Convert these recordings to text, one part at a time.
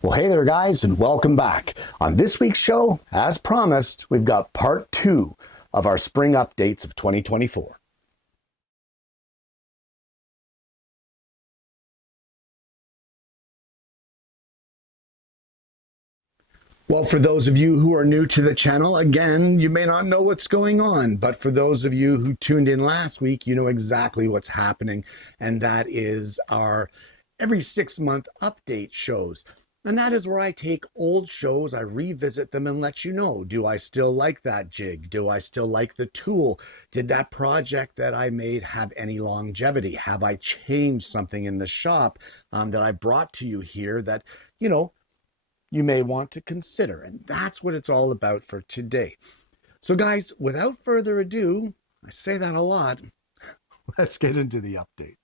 Well, hey there, guys, and welcome back. On this week's show, as promised, we've got part two of our spring updates of 2024. Well, for those of you who are new to the channel, again, you may not know what's going on, but for those of you who tuned in last week, you know exactly what's happening, and that is our every 6-month update shows. And that is where I take old shows, I revisit them and let you know, do I still like that jig? Do I still like the tool? Did that project that I made have any longevity? Have I changed something in the shop that I brought to you here that, you know, you may want to consider? And that's what it's all about for today. So, guys, without further ado, I say that a lot, let's get into the updates.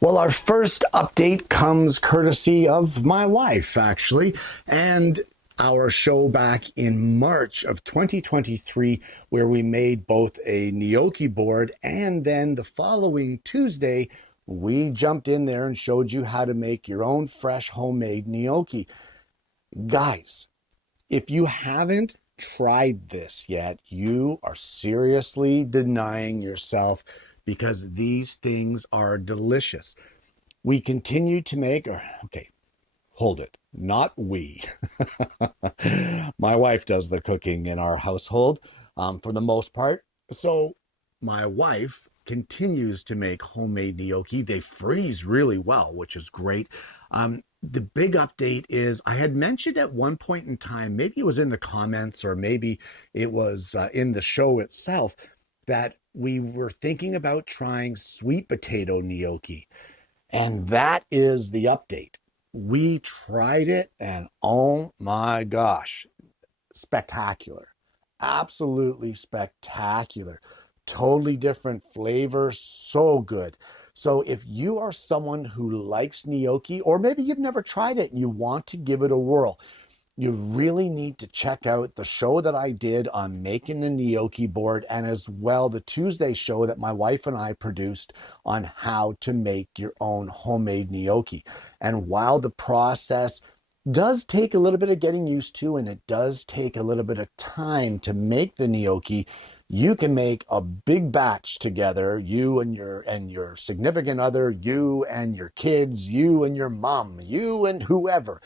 Well, our first update comes courtesy of my wife, actually, and our show back in March of 2023, where we made both a gnocchi board, and then the following Tuesday, we jumped in there and showed you how to make your own fresh homemade gnocchi. Guys, if you haven't tried this yet, you are seriously denying yourself, because these things are delicious. We continue to make, okay, hold it, not we. My wife does the cooking in our household for the most part. So my wife continues to make homemade gnocchi. They freeze really well, which is great. The big update is, I had mentioned at one point in time, maybe it was in the comments or maybe it was in the show itself, that we were thinking about trying sweet potato gnocchi. And that is the update. We tried it and oh my gosh, spectacular. Absolutely spectacular. Totally different flavor, so good. So if you are someone who likes gnocchi, or maybe you've never tried it and you want to give it a whirl, you really need to check out the show that I did on making the gnocchi board, and as well the Tuesday show that my wife and I produced on how to make your own homemade gnocchi. And while the process does take a little bit of getting used to, and it does take a little bit of time to make the gnocchi, you can make a big batch together, you and your significant other, you and your kids, you and your mom, you and whoever,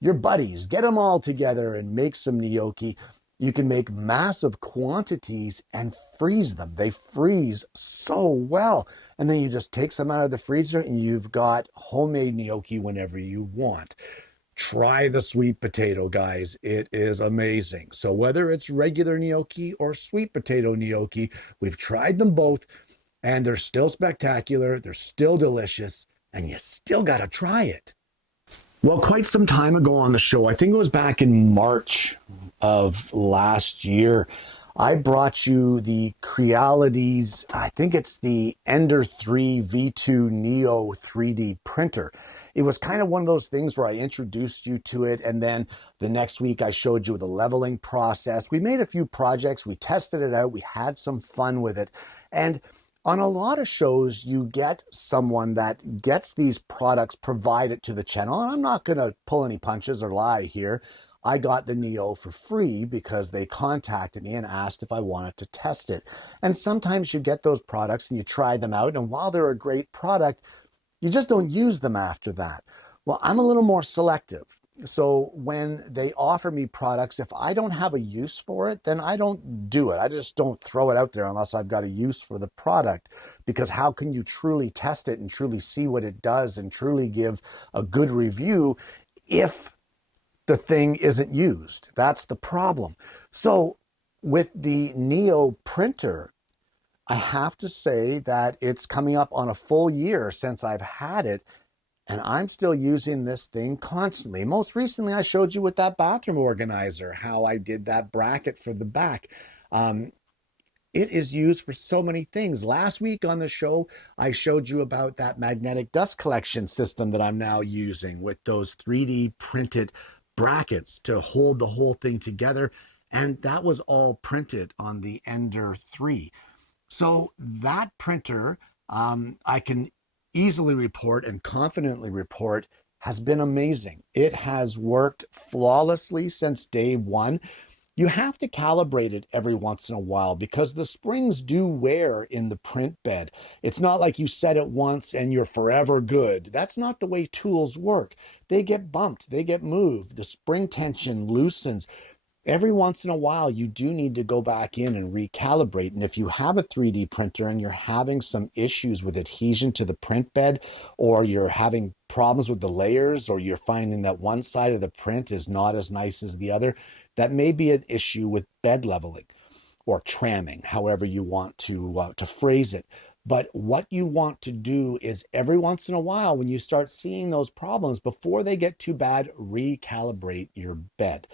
your buddies, get them all together and make some gnocchi. You can make massive quantities and freeze them. They freeze so well. And then you just take some out of the freezer and you've got homemade gnocchi whenever you want. Try the sweet potato, guys. It is amazing. So whether it's regular gnocchi or sweet potato gnocchi, we've tried them both and they're still spectacular. They're still delicious, and you still got to try it. Well, quite some time ago on the show, I think it was back in March of last year, I brought you the Creality's, I think it's the Ender 3 V2 Neo 3D printer. It was kind of one of those things where I introduced you to it, and then the next week I showed you the leveling process. We made a few projects, we tested it out, we had some fun with it, and on a lot of shows, you get someone that gets these products provided to the channel. And I'm not going to pull any punches or lie here. I got the Neo for free because they contacted me and asked if I wanted to test it. And sometimes you get those products and you try them out, and while they're a great product, you just don't use them after that. Well, I'm a little more selective. So when they offer me products, if I don't have a use for it, then I don't do it. I just don't throw it out there unless I've got a use for the product, because how can you truly test it and truly see what it does and truly give a good review if the thing isn't used? That's the problem. So with the Neo printer, I have to say that it's coming up on a full year since I've had it, and I'm still using this thing constantly. Most recently, I showed you with that bathroom organizer how I did that bracket for the back. It is used for so many things. Last week on the show, I showed you about that magnetic dust collection system that I'm now using with those 3D printed brackets to hold the whole thing together. And that was all printed on the Ender 3. So that printer, I can easily report and confidently report has been amazing. It has worked flawlessly since day one. You have to calibrate it every once in a while because the springs do wear in the print bed. It's not like you set it once and you're forever good. That's not the way tools work. They get bumped, they get moved, the spring tension loosens. Every once in a while, you do need to go back in and recalibrate. And if you have a 3D printer and you're having some issues with adhesion to the print bed, or you're having problems with the layers, or you're finding that one side of the print is not as nice as the other, that may be an issue with bed leveling or tramming, however you want to phrase it. But what you want to do is every once in a while, when you start seeing those problems, before they get too bad, recalibrate your bed.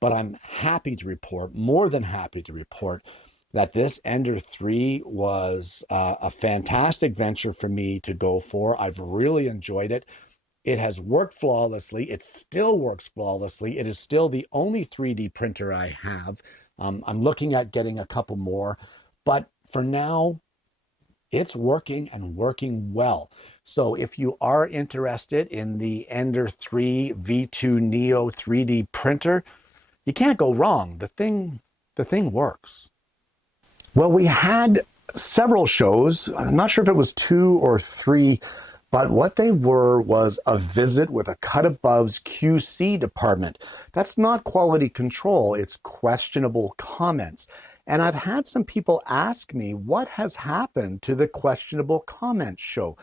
But I'm happy to report, more than happy to report, that this Ender 3 was a fantastic venture for me to go for. I've really enjoyed it. It has worked flawlessly. It still works flawlessly. It is still the only 3D printer I have. I'm looking at getting a couple more, but for now, it's working and working well. So if you are interested in the Ender 3 V2 Neo 3D printer, you can't go wrong. The thing works. Well, we had several shows. I'm not sure if it was 2 or 3, but what they were was a visit with a cut above's QC department. That's not quality control, it's questionable comments. And I've had some people ask me, what has happened to the questionable comments show?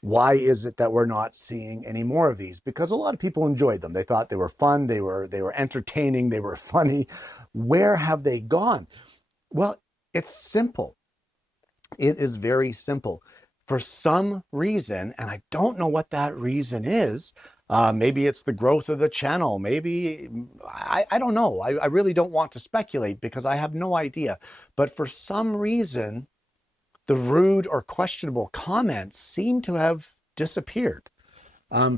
Why is it that we're not seeing any more of these? Because a lot of people enjoyed them. They thought they were fun, they were entertaining, they were funny. Where have they gone? Well, it's simple. It is very simple. For some reason, and I don't know what that reason is, maybe it's the growth of the channel. Maybe, I don't know. I really don't want to speculate because I have no idea. But for some reason, the rude or questionable comments seem to have disappeared.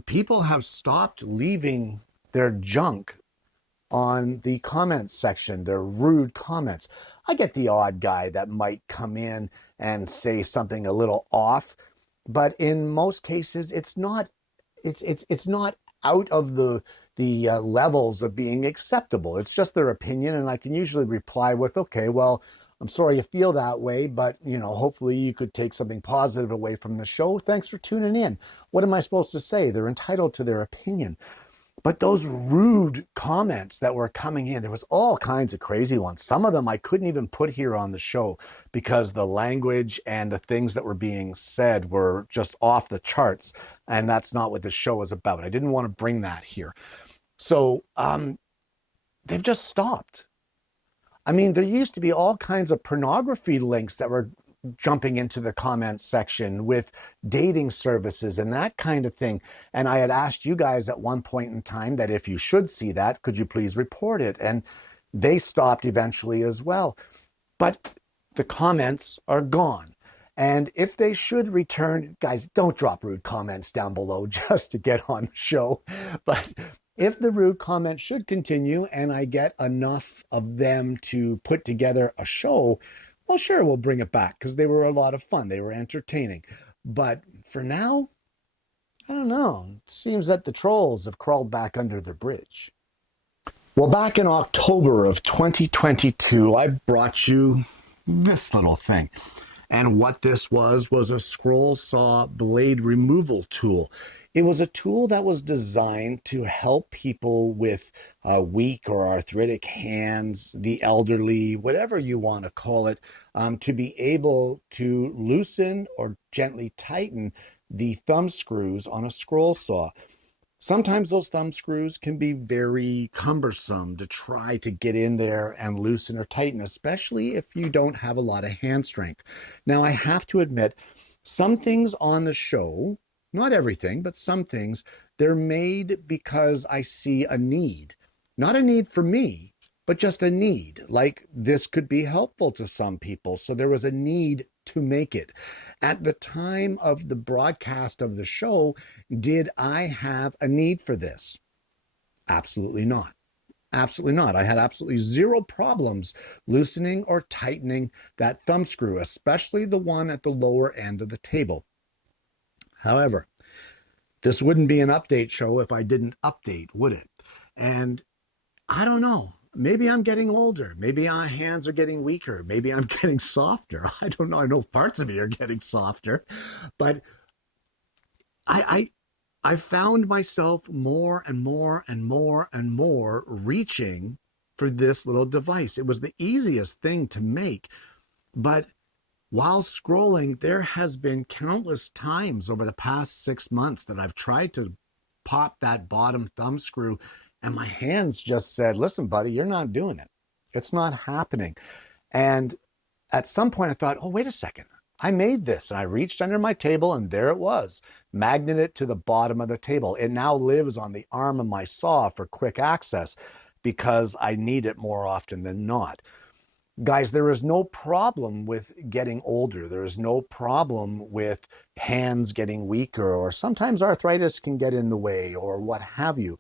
People have stopped leaving their junk on the comments section, their rude comments. I get the odd guy that might come in and say something a little off, but in most cases, it's not out of the levels of being acceptable. It's just their opinion, and I can usually reply with, "Okay, well, I'm sorry you feel that way, but hopefully you could take something positive away from the show. Thanks for tuning in." What am I supposed to say? They're entitled to their opinion. But those rude comments that were coming in, there was all kinds of crazy ones. Some of them I couldn't even put here on the show because the language and the things that were being said were just off the charts. And that's not what the show is about. I didn't want to bring that here. So they've just stopped. I mean, there used to be all kinds of pornography links that were jumping into the comments section with dating services and that kind of thing. And I had asked you guys at one point in time that if you should see that, could you please report it? And they stopped eventually as well. But the comments are gone. And if they should return, guys, don't drop rude comments down below just to get on the show. But if the rude comments should continue and I get enough of them to put together a show, well, sure, we'll bring it back because they were a lot of fun. They were entertaining. But for now, I don't know. It seems that the trolls have crawled back under the bridge. Well, back in October of 2022, I brought you this little thing. And what this was a scroll saw blade removal tool. It was a tool that was designed to help people with weak or arthritic hands, the elderly, whatever you want to call it, to be able to loosen or gently tighten the thumb screws on a scroll saw. Sometimes those thumb screws can be very cumbersome to try to get in there and loosen or tighten, especially if you don't have a lot of hand strength. Now, I have to admit, some things on the show, not everything, but some things, they're made because I see a need. Not a need for me, but just a need. Like this could be helpful to some people. So there was a need to make it. At the time of the broadcast of the show, did I have a need for this? Absolutely not. Absolutely not. I had absolutely zero problems loosening or tightening that thumb screw, especially the one at the lower end of the table. However, This wouldn't be an update show if I didn't update, would it? And I don't know. Maybe I'm getting older. Maybe my hands are getting weaker. Maybe I'm getting softer. I don't know. I know parts of me are getting softer, but I found myself more and more and more and more reaching for this little device. It was the easiest thing to make, but while scrolling, there has been countless times over the past 6 months that I've tried to pop that bottom thumb screw, and my hands just said, listen, buddy, you're not doing it. It's not happening. And at some point I thought, oh, wait a second. I made this, and I reached under my table, and there it was, magneted to the bottom of the table. It now lives on the arm of my saw for quick access because I need it more often than not. Guys, there is no problem with getting older. There is no problem with hands getting weaker, or sometimes arthritis can get in the way, or what have you.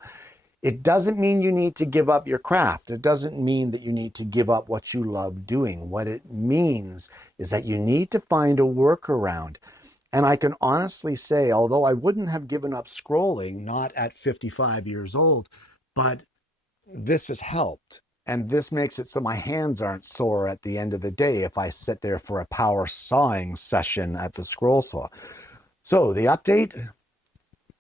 It doesn't mean you need to give up your craft. It doesn't mean that you need to give up what you love doing. What it means is that you need to find a workaround. And I can honestly say, although I wouldn't have given up scrolling, not at 55 years old, but this has helped. And this makes it so my hands aren't sore at the end of the day if I sit there for a power sawing session at the scroll saw. So the update,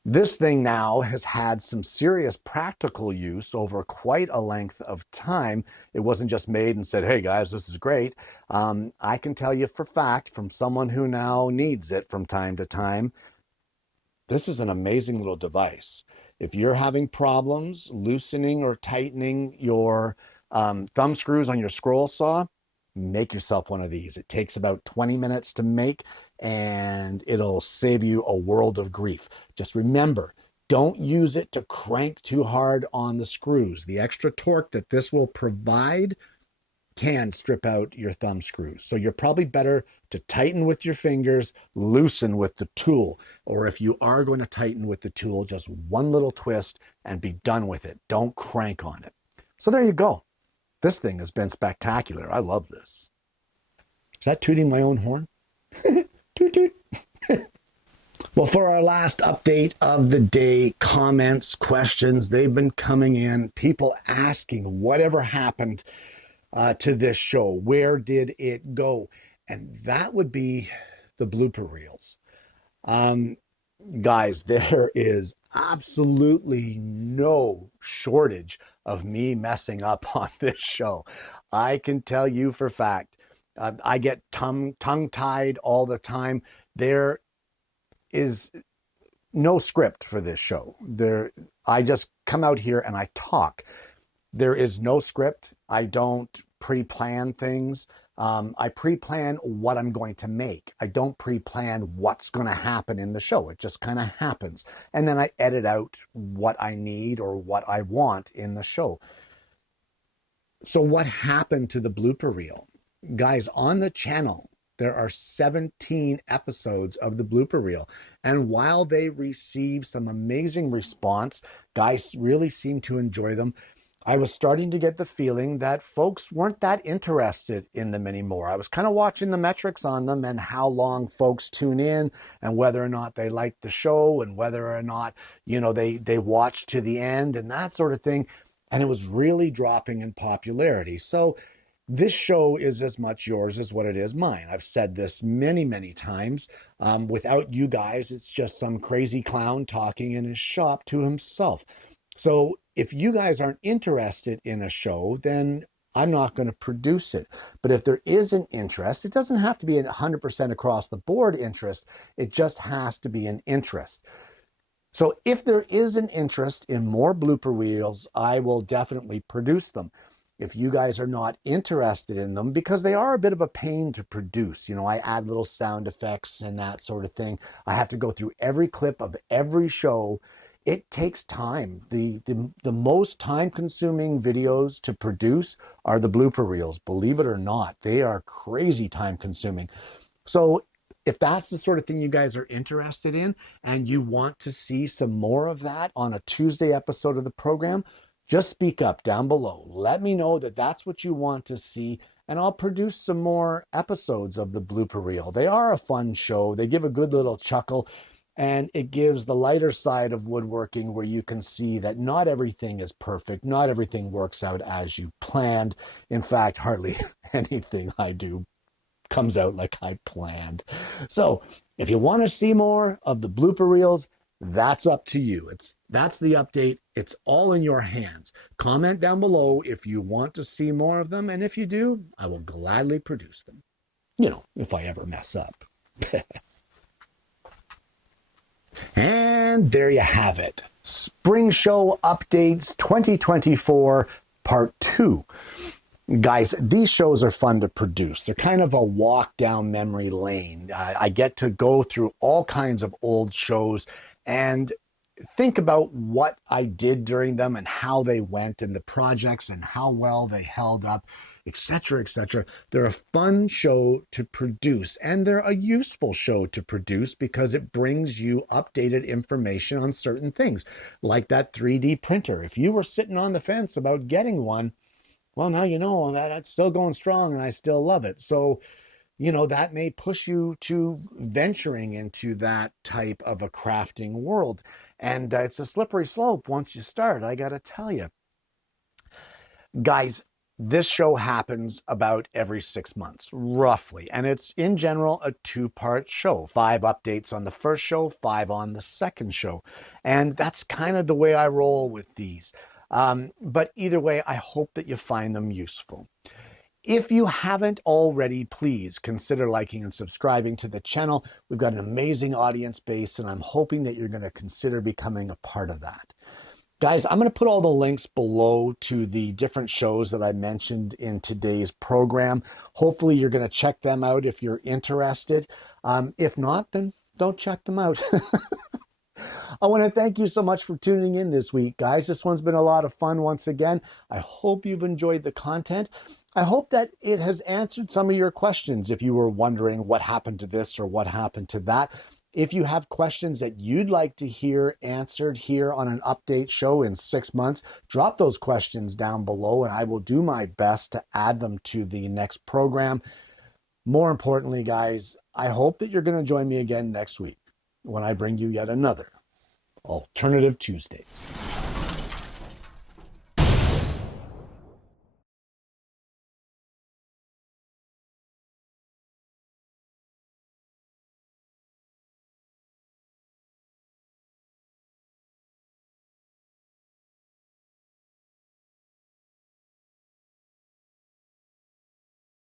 this thing now has had some serious practical use over quite a length of time. It wasn't just made and said, hey guys, this is great. I can tell you for fact from someone who now needs it from time to time, this is an amazing little device. If you're having problems loosening or tightening your thumb screws on your scroll saw, make yourself one of these. It takes about 20 minutes to make, and it'll save you a world of grief. Just remember, don't use it to crank too hard on the screws. The extra torque that this will provide can strip out your thumb screws. So you're probably better to tighten with your fingers, loosen with the tool. Or if you are going to tighten with the tool, just one little twist and be done with it. Don't crank on it. So there you go. This thing has been spectacular. I love this. Is that tooting my own horn? Toot toot. Well, for our last update of the day, comments, questions, they've been coming in. People asking whatever happened to this show. Where did it go? And that would be the blooper reels. Guys, there is absolutely no shortage of me messing up on this show. I can tell you for fact, I get tongue-tied all the time. There is no script for this show. I just come out here and I talk. There is no script. I don't pre-plan things. I pre-plan what I'm going to make. I don't pre-plan what's going to happen in the show. It just kind of happens. And then I edit out what I need or what I want in the show. So what happened to the blooper reel? Guys, on the channel, there are 17 episodes of the blooper reel. And while they receive some amazing response, guys really seem to enjoy them. I was starting to get the feeling that folks weren't that interested in them anymore. I was kind of watching the metrics on them and how long folks tune in and whether or not they liked the show and whether or not, they watched to the end and that sort of thing. And it was really dropping in popularity. So this show is as much yours as what it is mine. I've said this many, many times. Without you guys, it's just some crazy clown talking in his shop to himself. So if you guys aren't interested in a show, then I'm not going to produce it. But if there is an interest, it doesn't have to be 100% across the board interest. It just has to be an interest. So if there is an interest in more blooper reels, I will definitely produce them. If you guys are not interested in them, because they are a bit of a pain to produce, I add little sound effects and that sort of thing. I have to go through every clip of every show. It takes time. The most time-consuming videos to produce are the blooper reels. Believe it or not, they are crazy time-consuming. So if that's the sort of thing you guys are interested in and you want to see some more of that on a Tuesday episode of the program, just speak up down below. Let me know that that's what you want to see, and I'll produce some more episodes of the blooper reel. They are a fun show. They give a good little chuckle. And it gives the lighter side of woodworking where you can see that not everything is perfect. Not everything works out as you planned. In fact, hardly anything I do comes out like I planned. So if you want to see more of the blooper reels, that's up to you. That's the update. It's all in your hands. Comment down below if you want to see more of them. And if you do, I will gladly produce them. If I ever mess up. And there you have it. Spring Show Updates 2024 Part 2. Guys, these shows are fun to produce. They're kind of a walk down memory lane. I get to go through all kinds of old shows and think about what I did during them and how they went and the projects and how well they held up, etc., etc. They're a fun show to produce, and they're a useful show to produce because it brings you updated information on certain things, like that 3D printer. If you were sitting on the fence about getting one, well, now you know that it's still going strong and I still love it. So, that may push you to venturing into that type of a crafting world. And it's a slippery slope once you start, I got to tell you. Guys, this show happens about every 6 months, roughly. And it's, in general, a 2-part show. 5 updates on the first show, 5 on the second show. And that's kind of the way I roll with these. But either way, I hope that you find them useful. If you haven't already, please consider liking and subscribing to the channel. We've got an amazing audience base, and I'm hoping that you're going to consider becoming a part of that. Guys, I'm going to put all the links below to the different shows that I mentioned in today's program. Hopefully, you're going to check them out if you're interested. If not, then don't check them out. I want to thank you so much for tuning in this week, guys. This one's been a lot of fun once again. I hope you've enjoyed the content. I hope that it has answered some of your questions if you were wondering what happened to this or what happened to that. If you have questions that you'd like to hear answered here on an update show in 6 months, drop those questions down below and I will do my best to add them to the next program. More importantly, guys, I hope that you're going to join me again next week when I bring you yet another Alternative Tuesday.